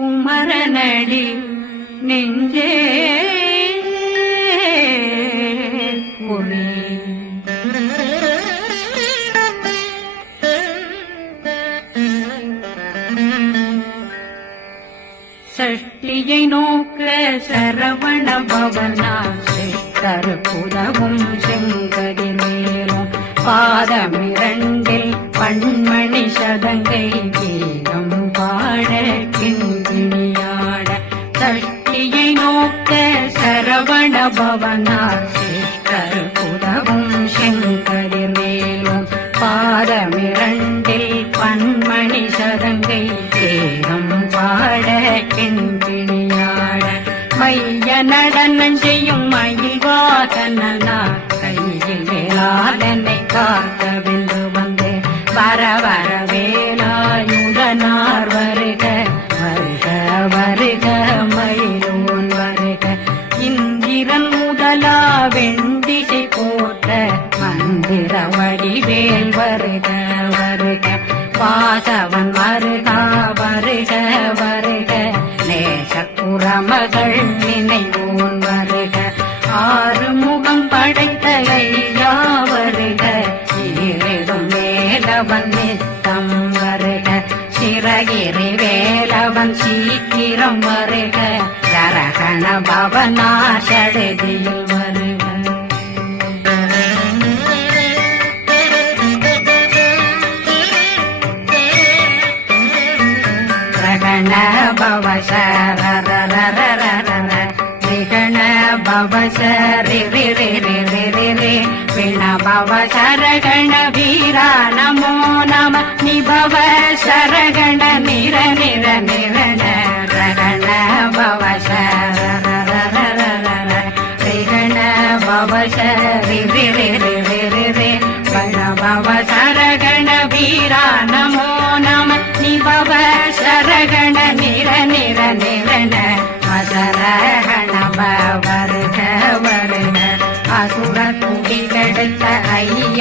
குமரனடி நெஞ்சே. ஒரே சஷ்டியை நோ நஞ்சையும் மயில் வாசனா கையில் வேளாதனை காக்க ரிகண பவசரிண பவசரகண வீரா நமோ நம நிபவ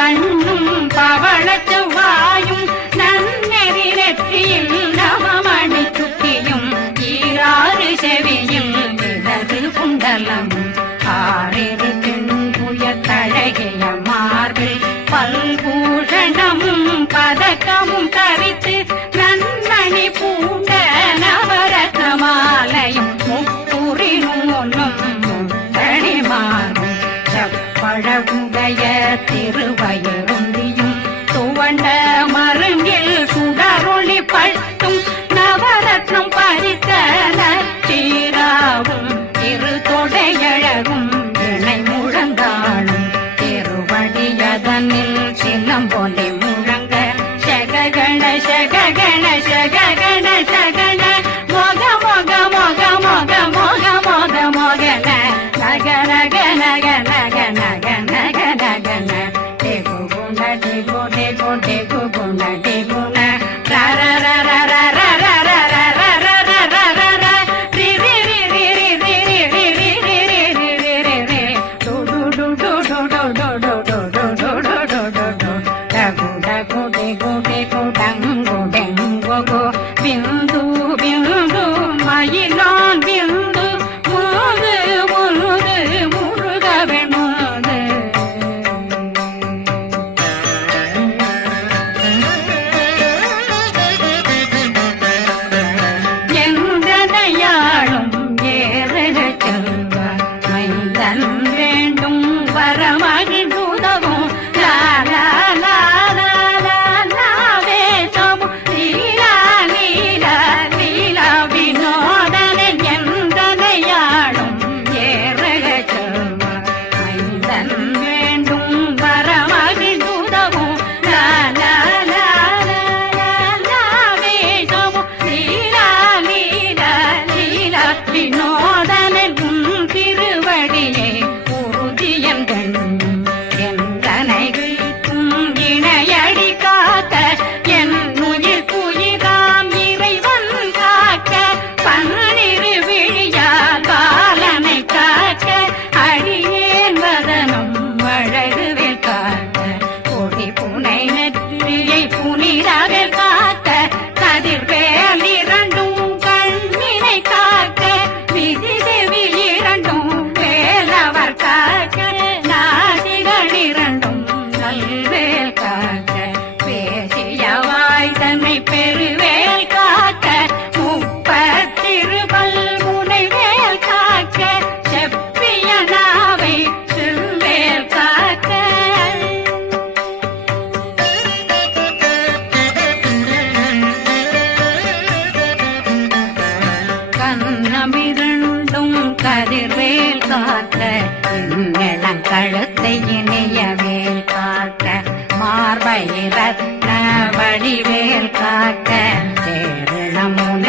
கண்ணும் பவள 学干干干干。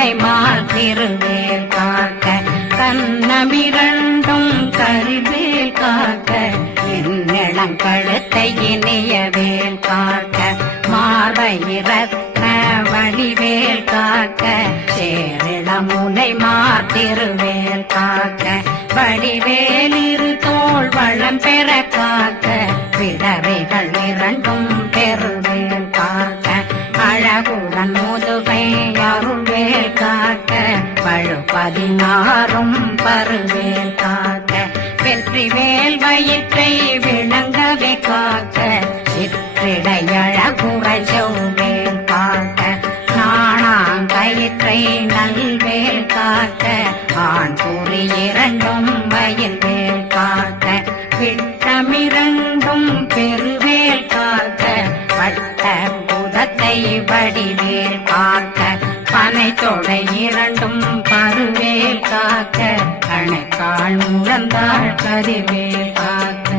கலைமால் திருவேல் காக்க. கண்ணமிரண்டும் கருவேல் காக்க. என்னிடம் கழுத்தை இனியவேல் காக்க. மார்பயிரத்ன வழிவேல் காக்க. சேரிடம் முனை மார்த்திருவேல் காக்க. வடிவேல் இரு தோல் வளம் பெற காக்க. பிறவைகள் இரண்டும் பெறுவேல் பழு பதினாறும் பருவேல் காக்க வெற்றி வேல் வயிற்றை விளங்கவே கரிமேல் பார்த்த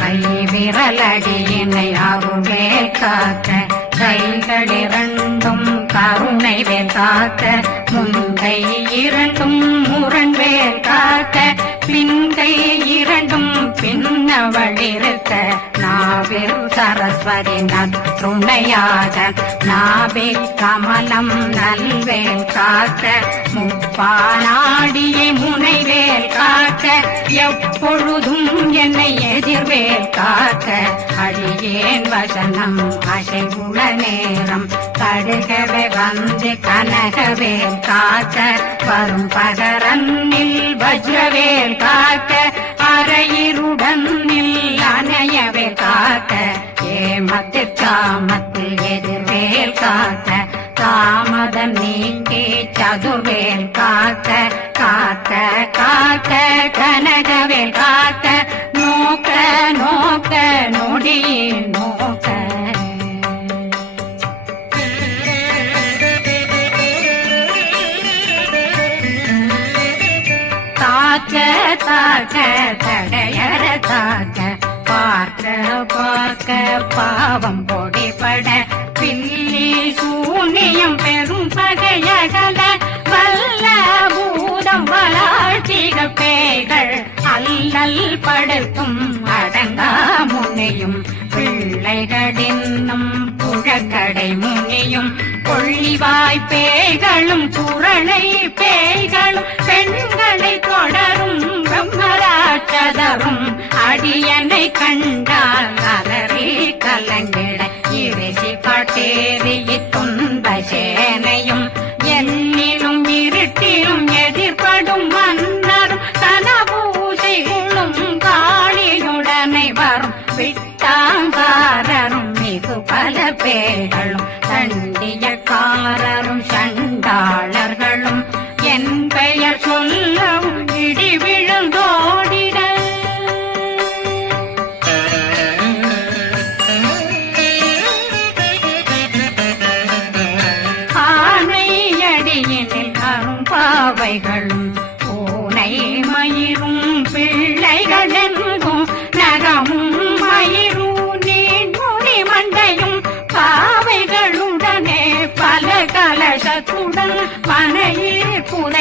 கை விரலடியினை அருமேல் காக்க கைகளிரண்டும் கருணை வேல் காக்க. முன் கை இரண்டும் முரண் வேல் காக்க. பிந்தை இரண்டும் பின்னவழிருக்க நாவில் சரஸ்வதி நத்துணையாக நாவே கமலம் நல்வேல் காக்க முப்பானாடியை முனைவேல் காக்க எப்பொழுதும் என்னை எதிர்வேல் காக்க அடியேன் வசனம் அசைவுள நேரம் தடுகவே வந்து கனகவேல் காக்க வரும் பகரன்னில் வஜ்ரவேல் காக்க அரையிருடன் அணையவே காக்க ஏமத்தில் காமத்தில் எதிர்வேல் காக்க தாமதம் நீக்கி சதுர்வேல் காக்க காக்க காக்க கனகவேல் காக்க நோக்க நோக்க நொடியின் தடையற தாக்க பார்க்க பார்க்க பாவம் பொடிபட பில்லி சூனியம் பெரும் பகையகல வல்ல பூதம் வளாழ்ச்சிக பேய்கள் அல்லல் படுத்தும் அடங்கா முனையும் பிள்ளைகளின்னும் புழக்கடை முனியும் கொள்ளிவாய் குரளை பேய்களும் பெண்களை தொடரும் பிரம்மர பிரம்மராட்சதரும் அடியனை கண்டால் அலறி கலங்கிட. இறைசி காட்டேறிய துன்பசேனை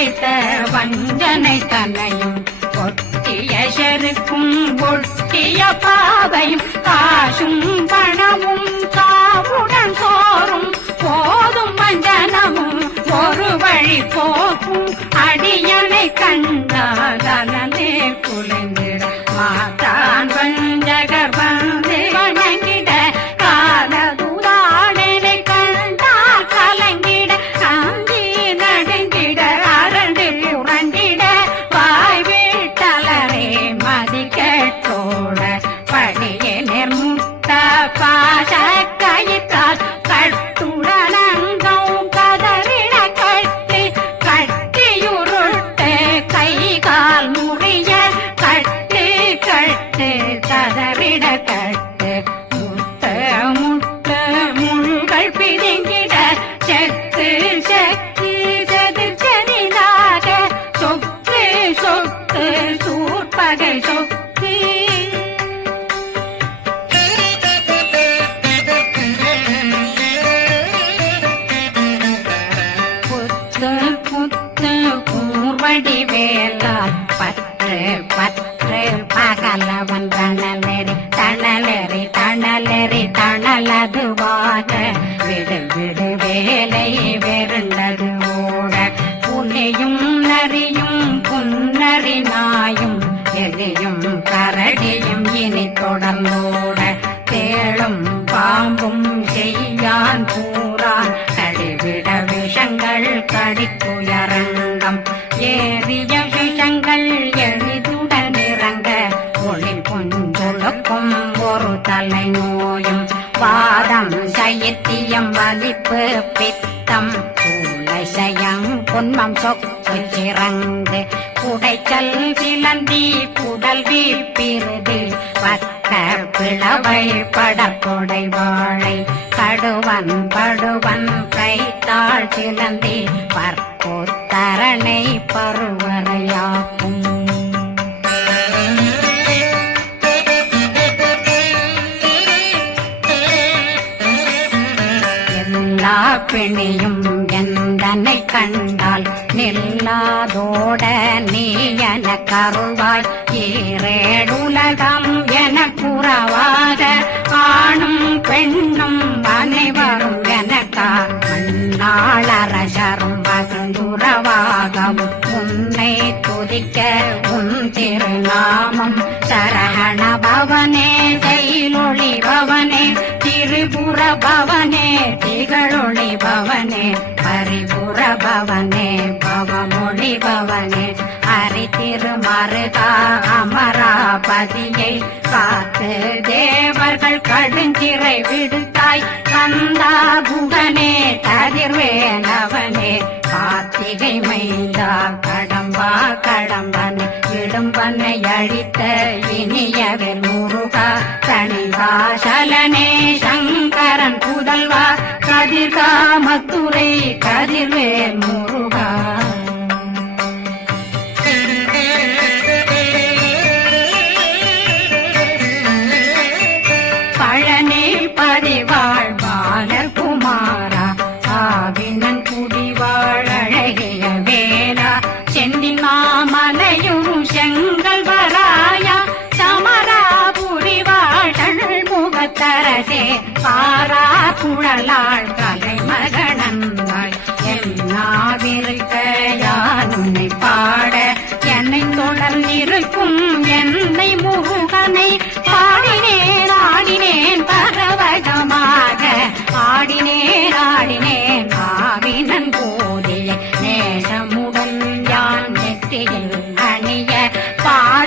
வைத்த வஞ்சனை தன்னையும் ஒட்டிய செருக்கும் ஒட்டிய பாதையும் காசும் பணமும் காவுடன் சோறும் போதும் வஞ்சனமும் ஒரு வழி போக்கும் அடியனை கண்டாதனே குலைந்திட மாத்தான் சொக்கு சிறந்து குடைச்சல் சிலந்தி குடல் வீப்பிருது பத்த பிளவை படற்கொடை வாழை. கடுவன் படுவன் கைத்தாள் சிலந்தி. பற்போத்தரணை பருவரையாக்கும் எல்லா பிணியும் எந்தனை கண்டால் நில்லாதோட நீ என கருவாய். ஈரேடுலகம் என புறவாக ஆணும் பெண்ணும் அனைவரும் எனக்கார் மண்ணாளரசரும் வசந்துறவாகவும் உன்னை துதிக்க உன் திருநாமம் சரகண பவனே செயலொளி பவனே திரிபுர பவனே திகழொளி பவனே பரிபுர பவனே பவமொழி பவனே. ஹரி திருமருகா அமராபதியை காத்து தேவர்கள் கடுஞ்சிறை விடுத்தாய். கந்தா புகனே கதிர்வேலவனே கார்த்திகை மைந்தா கடம்பா கடம்பனே. இடும்பனை அழித்த இனியவர் முருகா தனிவாசலனே சங்கரன் புதல்வா கதிர்காமத்துறை கதிர்வேல் முருகா. பழனி பதிவாழ் பாலகுமார்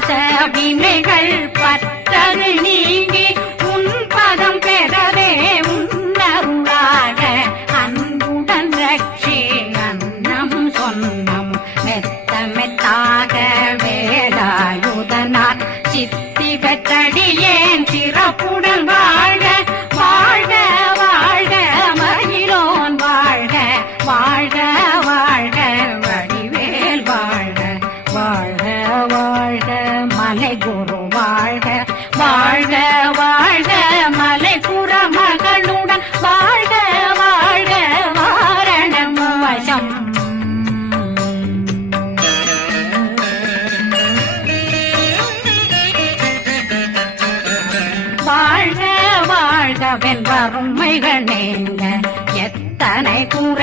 अभी मैं घर पर तरनेंगे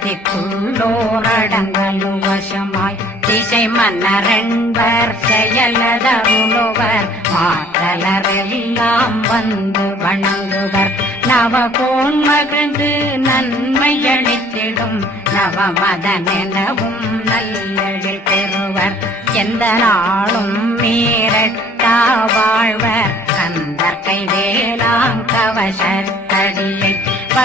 அஷ்டதிக்குள்ளோரடங்கலும் வசமாய் திசை மன்னரென்பர் செயலதருளுவர் மாற்றலரெல்லாம் வந்து வணங்குவர். நவகோன் மகிழ்ந்து நன்மை அளித்திடும் நவமதனெனவும் நல்லழில் பெறுவர். எந்த நாளும் மீறட்டா வாழ்வர். கந்தற்கை வேளாங் கவசத்தடியை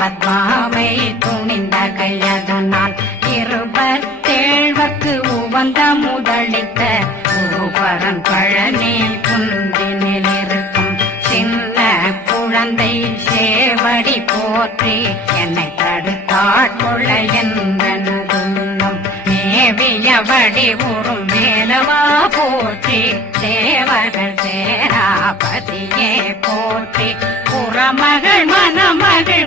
பத்மாவை துணிந்த கையதனால் இருபத்தேழ்வக்கு உவந்த முதலித்த உருபரன் பழனி குந்தினில் இருக்கும். சின்ன குழந்தை சேவடி போற்றி என்னை தடுத்தாட்கொள்ள என்பனதுன்னம். மேவியபடி உறும் வேலவா போற்றி. தேவர்கள் சேராபதியே போற்றி. புறமகள் மணமகள்